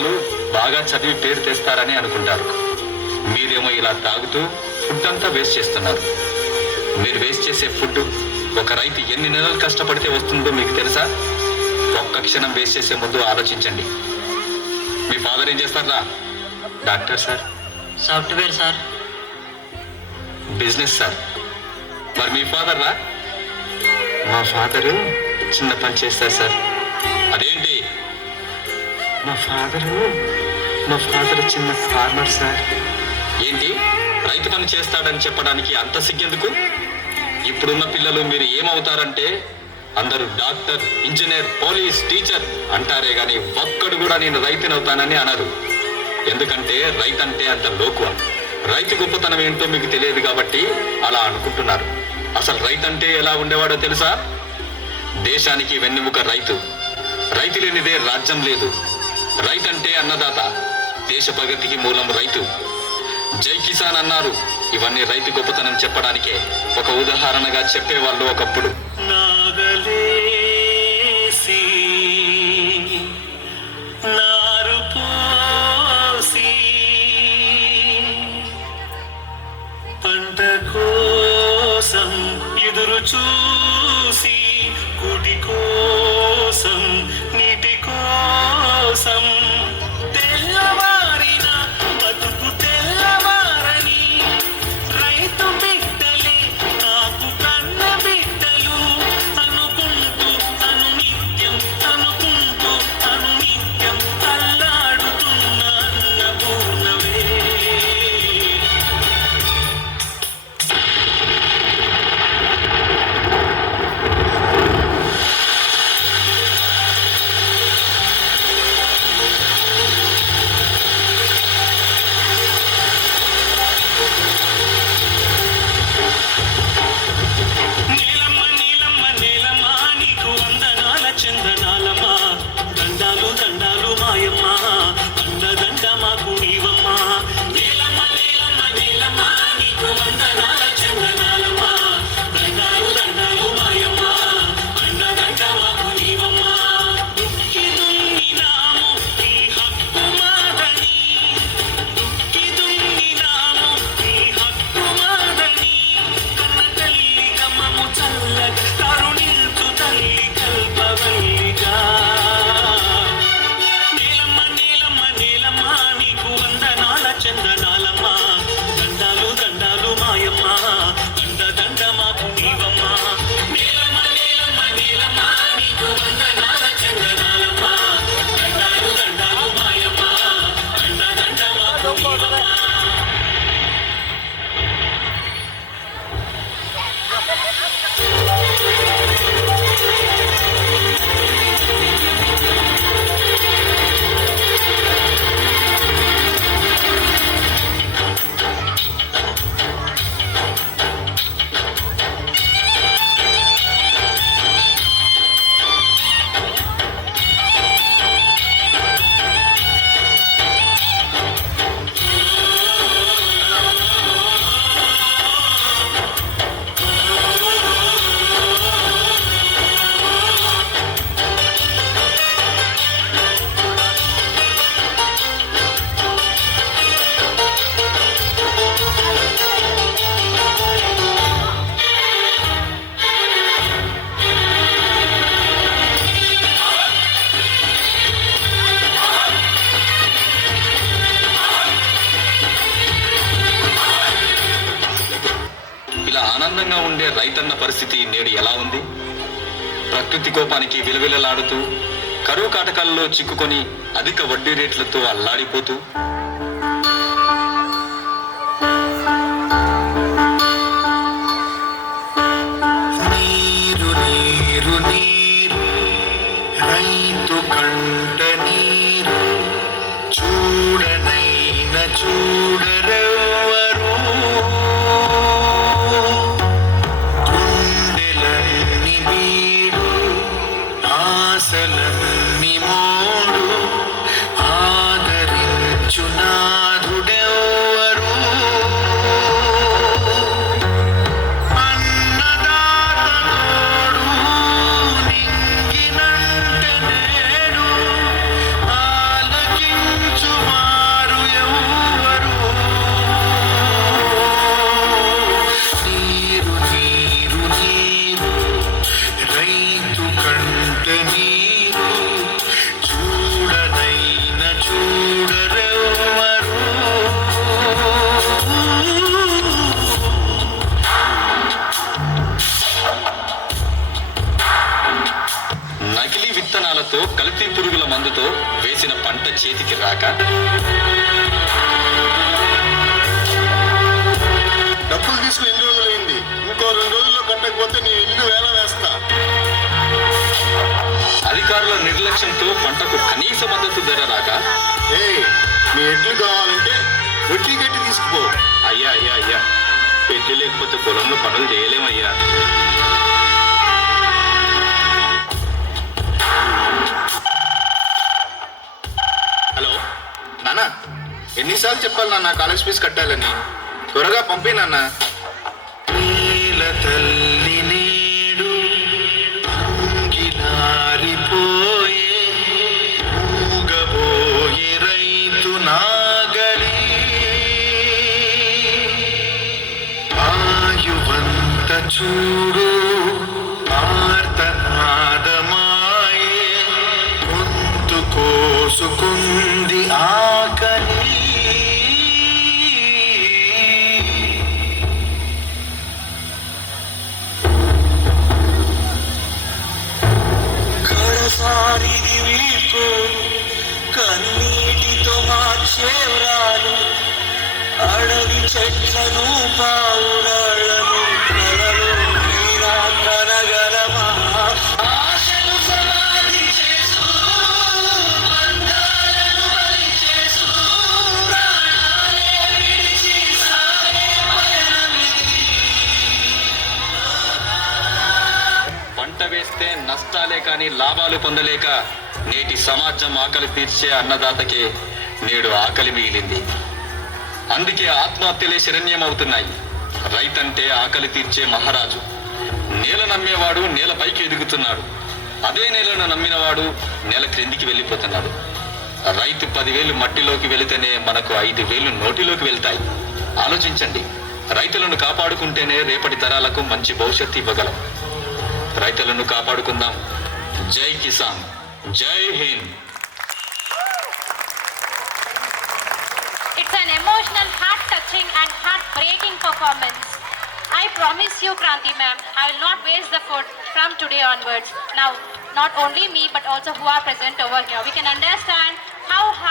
వాళ్ళు బాగా చదివి పేరు తెస్తారని అనుకుంటారు. మీరేమో ఇలా తాగుతూ ఫుడ్ అంతా వేస్ట్ చేస్తున్నారు. మీరు వేస్ట్ చేసే ఫుడ్ ఒక రైతు ఎన్ని నెలలు కష్టపడితే వస్తుందో మీకు తెలుసా? ఒక్క క్షణం వేస్ట్ చేసే ముందు ఆలోచించండి. మీ ఫాదర్ ఏం చేస్తారా? Doctor sir. Software sir. Business sir. మరి మీ ఫాదర్ రా? మా ఫాదరు చిన్న పని చేస్తారు సార్. అదేంటి? మా ఫాదర్ చిన్న ఫార్మర్ సార్. ఏంటి రైతు పని చేస్తాడని చెప్పడానికి అంత సిగ్గెందుకు? ఇప్పుడున్న పిల్లలు మీరు ఏమవుతారంటే అందరూ డాక్టర్, ఇంజనీర్, పోలీస్, టీచర్ అంటారే గాని ఒక్కడు కూడా నేను రైతునవుతానని అనరు. ఎందుకంటే రైతు అంటే అంత లోకువ. రైతు గొప్పతనం ఏంటో మీకు తెలియదు కాబట్టి అలా అనుకుంటున్నారు. అసలు రైతు అంటే ఎలా ఉండేవాడో తెలుసా? దేశానికి వెన్నెముక రైతు. రైతు లేనిదే రాజ్యం లేదు. రైతు అంటే అన్నదాత. దేశ ప్రగతికి మూలం రైతు. జై కిసాన్ అన్నారు. ఇవన్నీ రైతు గొప్పతనం చెప్పడానికే ఒక ఉదాహరణగా చెప్పేవాళ్ళు ఒకప్పుడు. పంట కోసం ఎదురు చూసి, కుడి కోసం, నీటి కోసం, తెల్లవారిన బతుకు తెల్లవారని రైతు బిడ్డలే నాకు కన్న బిడ్డలు అనుకుంటూ అనునిత్యం అల్లాడుతున్న అన్నపూర్ణవే. చందనాలమ్మా, దండాలు దండాలు మాయమ్మ, అండదండ మాకు నీవమ్మా. నీలమ్మ నీలమ్మ నీలమ్మ నీకు వందనాల చందనాలమ్మా, దండాలు దండాలు మాయమ్మ, అండదండ మాకు నీవమ్మా. దుక్కి దున్నినాము నీ హక్కు మాదని, దుక్కి దున్నినాము నీ హక్కు మాదని, కన్న తల్లి గమము చల్లగా కరుణించు తల్లి కల్పవల్లిగా. నీలమ్మ నీలమ్మ నీలమ్మ నీకు వందనాల చందనాలమ్మ, దండాలు దండాలు మాయమ్మ, అండదండ మాకు నీవమ్మ. నీలమ్మ నీలమ్మ నీలమ్మ నీకు వందనాల చందనాలమ్మ, దండాలు దండాలు మాయమ్మ, అండదండ మాకు నీవమ్మ. ఇలా ఆనందంగా ఉండే రైతన్న పరిస్థితి నేడు ఎలా ఉంది? ప్రకృతి కోపానికి విలవిలలాడుతూ, కరువు కాటకాల్లో చిక్కుకొని అధిక వడ్డీ రేట్లతో అల్లాడిపోతూ, నీరు నీరు నీరు రైతు కంట నీరు, చూడనైన చూడరెవ్వరు, గుండెలన్ని బీడు ఆశలన్ని మోడు, ఆదరించు కల్తీ పురుగుల మందుతో వేసిన పంట చేతికి రాక డబ్బులు తీసుకుని 2 రోజులైంది. ఇంకో 2 రోజుల్లో కట్టకపోతే నీ ఇల్లు వేల వేస్తా. అధికారుల నిర్లక్ష్యంతో పంటకు కనీస మద్దతు ధర రాక మీ ఎడ్లు కావాలంటే వడ్డీ కట్టి తీసుకుపో. అయ్యా అయ్యా అయ్యా, ఎడ్లు లేకపోతే పొలంలో పనులు చేయలేమయ్యా. హలో నాన్న, ఎన్నిసార్లు చెప్పాలి నాన్న కాలేజ్ ఫీజు కట్టాలని? త్వరగా పంపి నాన్న. నీల తల్లి నేడు అంగిలారిపోయే ఊగబోయే రైతు నాగలి ఆయువంత చూడు ఆర్తనాదమాయే గొంతు కోసుకుంది ఆకలి. కడసారిది వీపు కన్నీటితో మార్చేవరాలు అడవి చెట్లను పావురాళ్లను కలలో నీలా కనగలమా ఆశలు సమాధి చేసు బంధాలను బలి చేసు ప్రాణాలే విడిచి సాగే పయనమిది. పంట వేస్తే నష్టాలే కానీ లాభాలు పొందలేక నేటి సమాజం ఆకలి తీర్చే అన్నదాతకే నేడు ఆకలి మిగిలింది. అందుకే ఆత్మహత్యలే శరణ్యమవుతున్నాయి. రైతంటే ఆకలి తీర్చే మహారాజు. నేల నమ్మేవాడు నేల పైకి ఎదుగుతున్నాడు. అదే నేలను నమ్మినవాడు నేల క్రిందికి వెళ్ళిపోతున్నాడు. రైతు 10,000 మట్టిలోకి వెళితేనే మనకు 5,000 నోటిలోకి వెళ్తాయి. ఆలోచించండి. రైతులను కాపాడుకుంటేనే రేపటి తరాలకు మంచి భవిష్యత్తు ఇవ్వగలం. రైతులను కాపాడుకుందాం. జై కిసాన్, జై Hind. It's an emotional, heart-touching and heart-breaking performance. I promise you, Kranti ma'am, I will not waste the food from today onwards. Now, not only me but also who are present over here, we can understand how hard